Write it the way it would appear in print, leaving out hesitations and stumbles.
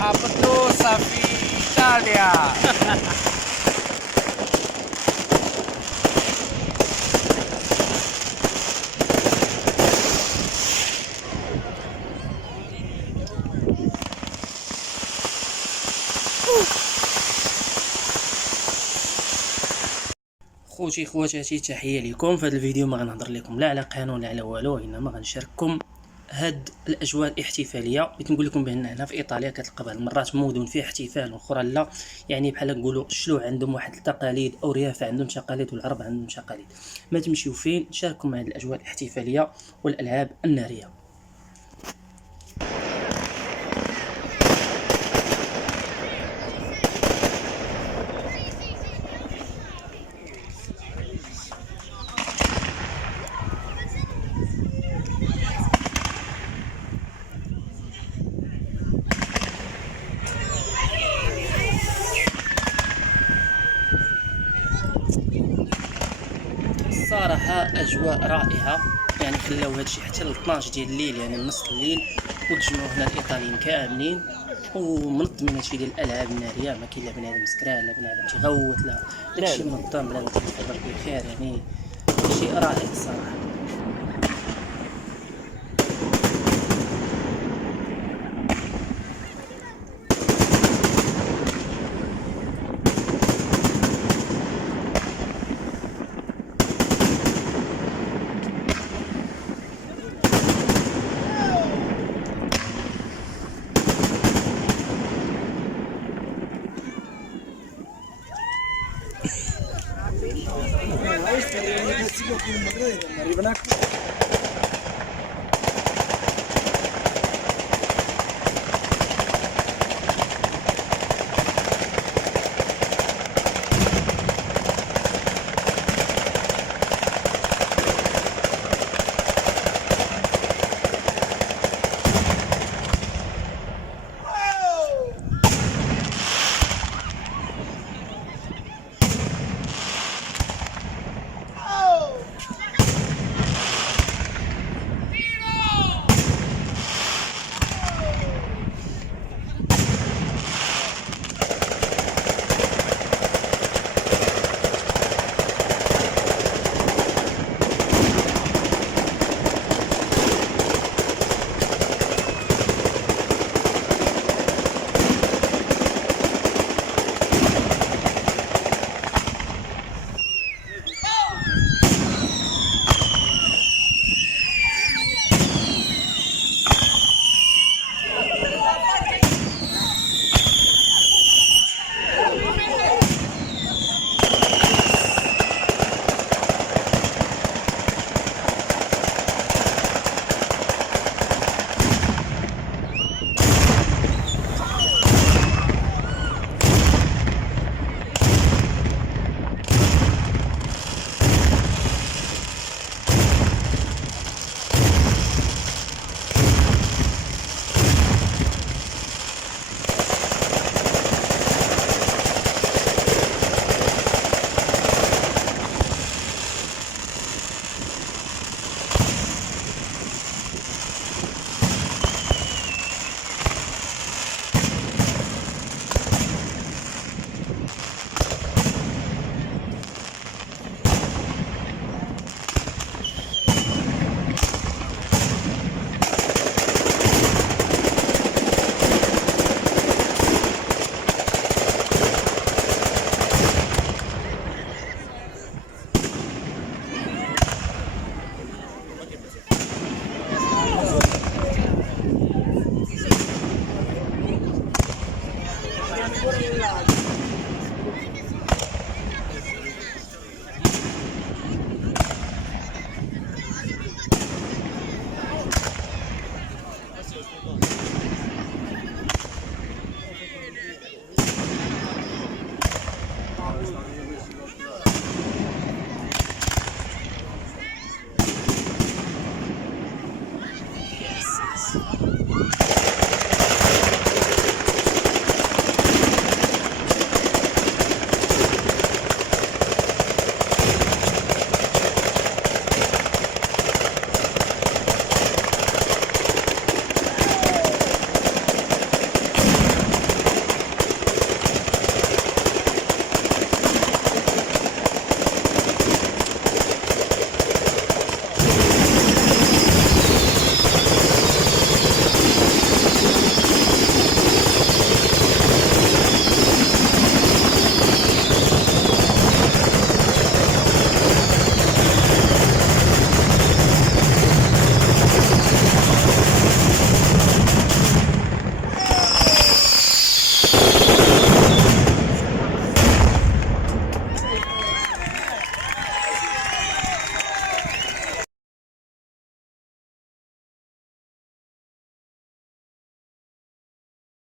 Abdusa في إيطاليا. خوتي خواتاتي، تحيه لكم. في هذا الفيديو ما غنهضر لكم لا على قانون لا على والو، انما غنشارككم هاد الاجواء الاحتفاليه. بغيت نقول لكم بان هنا في ايطاليا كتلقى بعض المرات مدن فيها احتفال واخرى لا، يعني بحال نقولوا الشلوع عندهم واحد التقاليد، او ريافه عندهم تقاليد، والعرب عندهم تقاليد. ما تمشيو فين نشارككم هاد الاجواء الاحتفاليه والالعاب الناريه. الصراحه اجواء رائعه، يعني خلاو هادشي حتى ل 12 ديال الليل، يعني نص الليل، وتجمعوا هنا الايطاليين كاملين ومنظمين هادشي ديال الالعاب الناريه. ما كاين لا بنادم سكران لا بنادم تيغوت، لا داكشي منظم، بنادم تيتفرج بخير، يعني شيء رائع الصراحه. Yes.